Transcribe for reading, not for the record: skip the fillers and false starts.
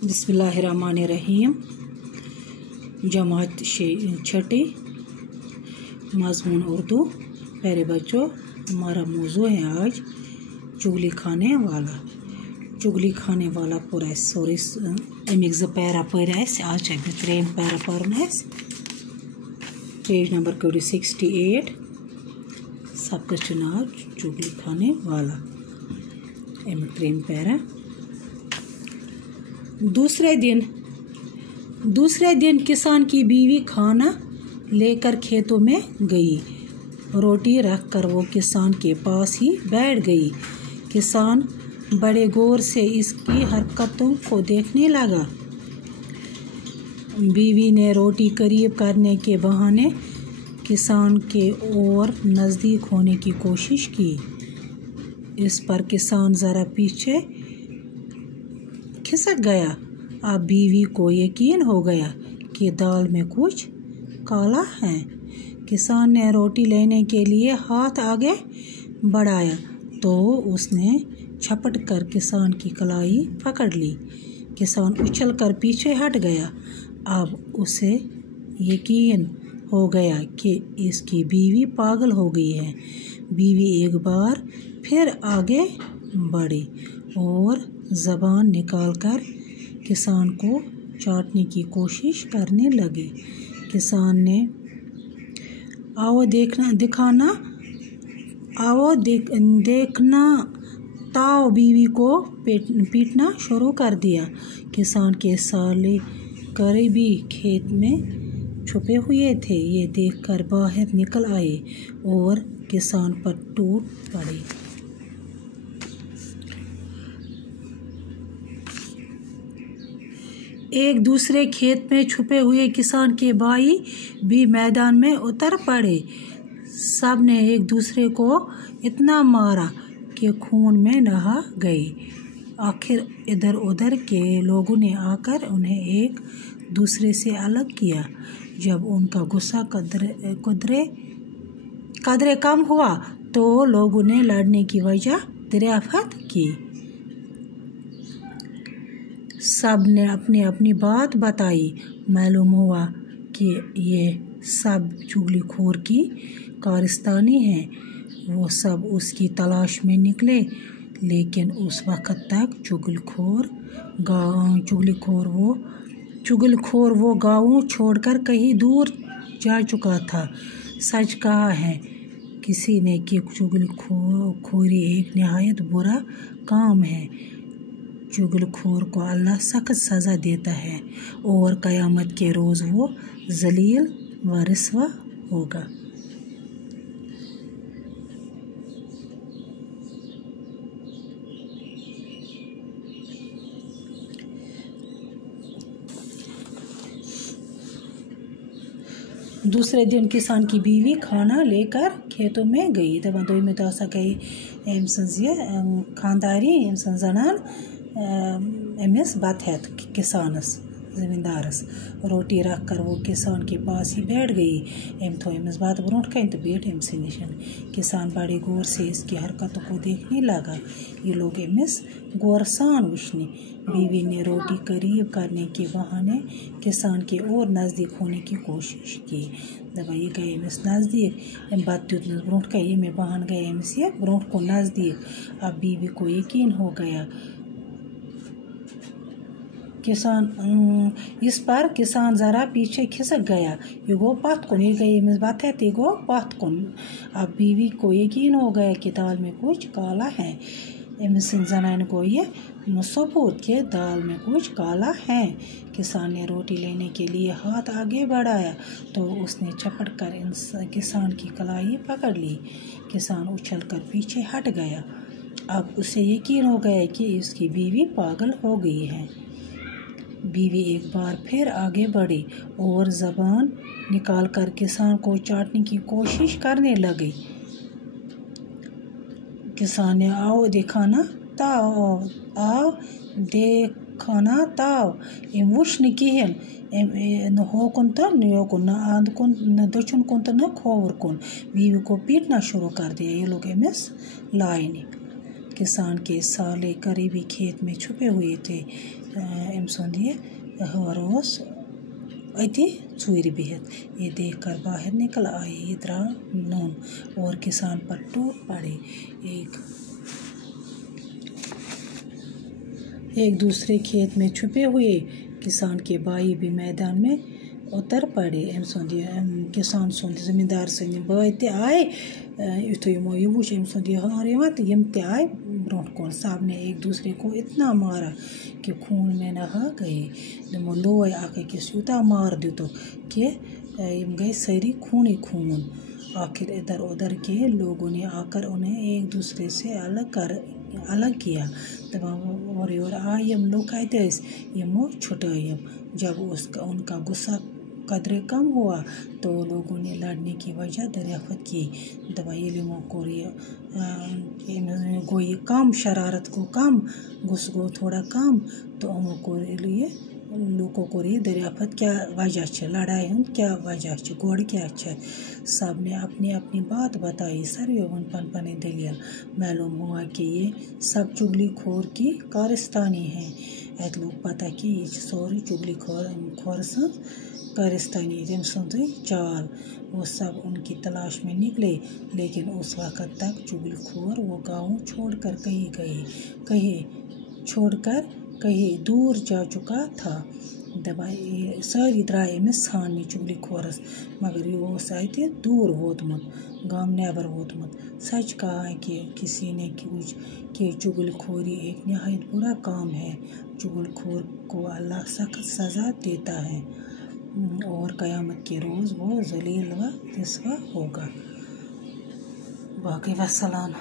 बिस्मिल्लाहिर्रहमानिर्रहीम। जमात छठी, मज़मून उर्दू। प्यारे बच्चों, हमारा मौजू है आज चुगली खाने वाला। चुगली खाने वाला पूरा सोरी अमिक ज पैरा पर आज त्रेम पैरा पर पेज नंबर 68। सबक नाव चुगली खाने वाला। अमिक त्रेम पैरा। दूसरे दिन किसान की बीवी खाना लेकर खेतों में गई। रोटी रख कर वो किसान के पास ही बैठ गई। किसान बड़े गौर से इसकी हरकतों को देखने लगा। बीवी ने रोटी करीब करने के बहाने किसान के और नज़दीक होने की कोशिश की। इस पर किसान ज़रा पीछे खिसक गया। अब बीवी को यकीन हो गया कि दाल में कुछ काला है। किसान ने रोटी लेने के लिए हाथ आगे बढ़ाया तो उसने झपट कर किसान की कलाई पकड़ ली। किसान उछल कर पीछे हट गया। अब उसे यकीन हो गया कि इसकी बीवी पागल हो गई है। बीवी एक बार फिर आगे बढ़ी और ज़बान निकालकर किसान को चाटने की कोशिश करने लगी। किसान ने देखना ताव बीवी को पीटना शुरू कर दिया। किसान के साले करीबी खेत में छुपे हुए थे। ये देखकर बाहर निकल आए और किसान पर टूट पड़े। एक दूसरे खेत में छुपे हुए किसान के भाई भी मैदान में उतर पड़े। सब ने एक दूसरे को इतना मारा कि खून में नहा गए। आखिर इधर उधर के लोगों ने आकर उन्हें एक दूसरे से अलग किया। जब उनका गुस्सा कदरे कम हुआ तो लोगों ने लड़ने की वजह दरियाफ्त की। सब ने अपनी अपनी बात बताई। मालूम हुआ कि ये सब चुगलीखोर की कारस्तानी है। वो सब उसकी तलाश में निकले, लेकिन उस वक़्त तक चुगलखोर वो गाँव छोड़कर कहीं दूर जा चुका था। सच कहा है किसी ने कि चुगलखोरी एक निहायत बुरा काम है। चुगलखोर को अल्लाह सख्त सज़ा देता है और क़यामत के रोज़ वो ज़लील व रिस्वा होगा। दूसरे दिन किसान की बीवी खाना लेकर खेतों में गई। दवा दो में तो गई खानदारी जनान अमिस बत हेत किसानस ज़मींदारस। रोटी रख कर वो किसान के पास ही बैठ गई। थो अमिस बात ब्रोट कन तो बैठ अमस नशन। किसान बड़े गौर से इसकी हरकतों को देखने लगा। ये लोग अमिस गौर सान वुश्ने। बीवी ने रोटी करीब करने के बहाने किसान के और नज़दीक होने की कोशिश की। दबा ये गए अमिस नज़दीक बत दुतनस ब्रोट कई में बहान गए अमिस ये ब्रोट को नज़दीक। अब बीवी को यकीन हो गया किसान ज़रा पीछे खिसक गया। ये गो पथ कुन ये गई अमिस बात है ते गो पथ कुन। अब बीवी को यकीन हो गया कि दाल में कुछ काला है। अमिस जनान को ये सबूत के दाल में कुछ काला है। किसान ने रोटी लेने के लिए हाथ आगे बढ़ाया तो उसने झपट कर किसान की कलाई पकड़ ली। किसान उछल कर पीछे हट गया। अब उसे यकीन हो गया कि उसकी बीवी पागल हो गई है। बीवी एक बार फिर आगे बढ़ी और ज़बान निकालकर किसान को चाटने की कोशिश करने लगी। किसान ने आओ देखना ताव इम वुश्न किहन न होकुन तो न योकुन न आंद कुन न दक्षिण कुन तो न खोवर कुन। बीवी को पीटना शुरू कर दिया। ये लोग अमिस लाए। किसान के साले करीबी खेत में छुपे हुए थे। अम सुंद ये हर अति चूर बिहत। ये देख कर बाहर निकल आए, ये द्रा नून और किसान पर टूट पड़े। एक दूसरे खेत में छुपे हुए किसान के भाई भी मैदान में उतर पड़े। अम सुंद किसान सुंद जमींदार सद भाई ते आए युथ यमो यह वुच अम सुंद हार तो यम ते आए ब्रोह कुन। सब ने एक दूसरे को इतना मारा कि खून में नहा गए। दमो लोय अक अकिस यूता मार दितो कि यम गए सारी खून ही खून। आखिर इधर उधर के लोगों ने आकर उन्हें एक दूसरे से अलग किया। तब और योर आए यम लोग यमो छुटायम। जब उनका गुस्सा कदरे कम हुआ तो लोगों ने लड़ने की वजह दरियाफ्त की। दबा यमो कोर गो ये कम, शरारत को कम, गुस्सा गो थोड़ा कम, तो अमो कोर ये लोगों को ये दरियाफ्त क्या वजह है, लड़ाई हूँ क्या वजह है, गोड़ क्या है। सब ने अपनी अपनी बात बताई। सरयों पन पने दलील। मालूम हुआ कि ये सब चुगली खोर की कारस्तानी है। अत लोग पता कि ये सोरी चुगली खोर कारस्तानी तम सुंद चाल। वो सब उनकी तलाश में निकले, लेकिन उस वक़्त तक चुगली खोर वो गाँव छोड़कर कहीं दूर जा चुका था। दबा सारी द्राय में सानी चुगली खोरस, मगर ये दूर वोतमुत, गाँव नेबर वोतमुत। सच कहा है कि किसी ने कि चुगल खोरी एक नहायत बुरा काम है। चुगल खोर को अल्लाह सख्त सज़ा देता है और क़यामत के रोज़ वो ज़लील व रिस्वा होगा। बाकी वस्सलाम।